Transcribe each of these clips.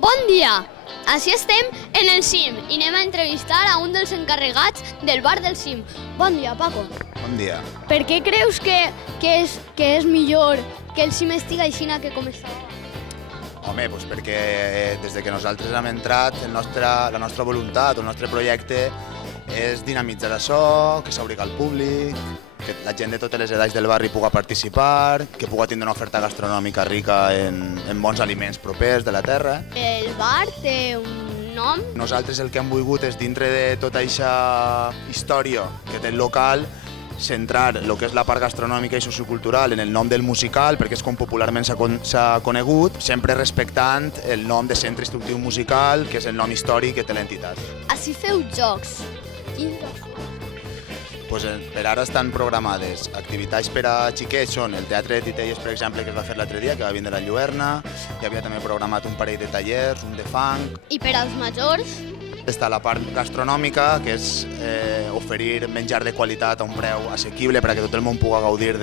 Bon dia! Així estem en el CIM i anem a entrevistar a un dels encarregats del bar del CIM. Bon dia, Paco. Bon dia. Per què creus que és millor que el CIM estigui així que com estava? Home, doncs perquè des que nosaltres hem entrat, la nostra voluntat, el nostre projecte és dinamitzar això, que s'obri al públic, que la gent de totes les edats del barri pugui participar, que pugui tindre una oferta gastronòmica rica en bons aliments propers de la terra. El bar té un nom? Nosaltres el que hem volgut és, dintre de tota aquesta història que té el local, centrar el que és la part gastronòmica i sociocultural en el nom del musical, perquè és com popularment s'ha conegut, sempre respectant el nom de Centre Instructiu Musical, que és el nom històric que té l'entitat. Així feu jocs. Quins jocs? Pues per ara estan programades activitats per a xiquets, són el Teatre de Titelles, per exemple, que es va fer l'altre dia, que va vindre a Lluerna, hi havia també programat un parell de tallers, un de funk. I per als majors? Està la part gastronòmica, que és oferir menjar de qualitat a un preu assequible perquè tot el món pugui gaudir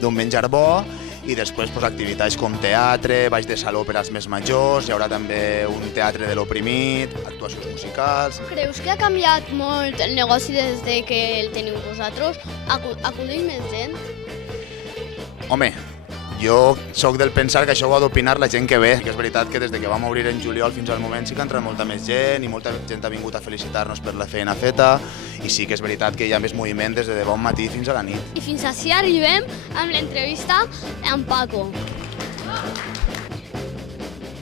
d'un menjar bo, i després activitats com teatre, balls de saló per als més majors, hi haurà també un teatre de l'oprimit, actuacions musicals. Creus que ha canviat molt el negoci des que el teniu vosaltres? Acudeix més gent? Home, jo sóc del pensar que això ho ha d'opinar la gent que ve, que és veritat que des que vam obrir en juliol fins al moment sí que ha entrat molta més gent i molta gent ha vingut a felicitar-nos per la feina feta, i sí que és veritat que hi ha més moviment des de bon matí fins a la nit. I fins així arribem amb l'entrevista amb Paco.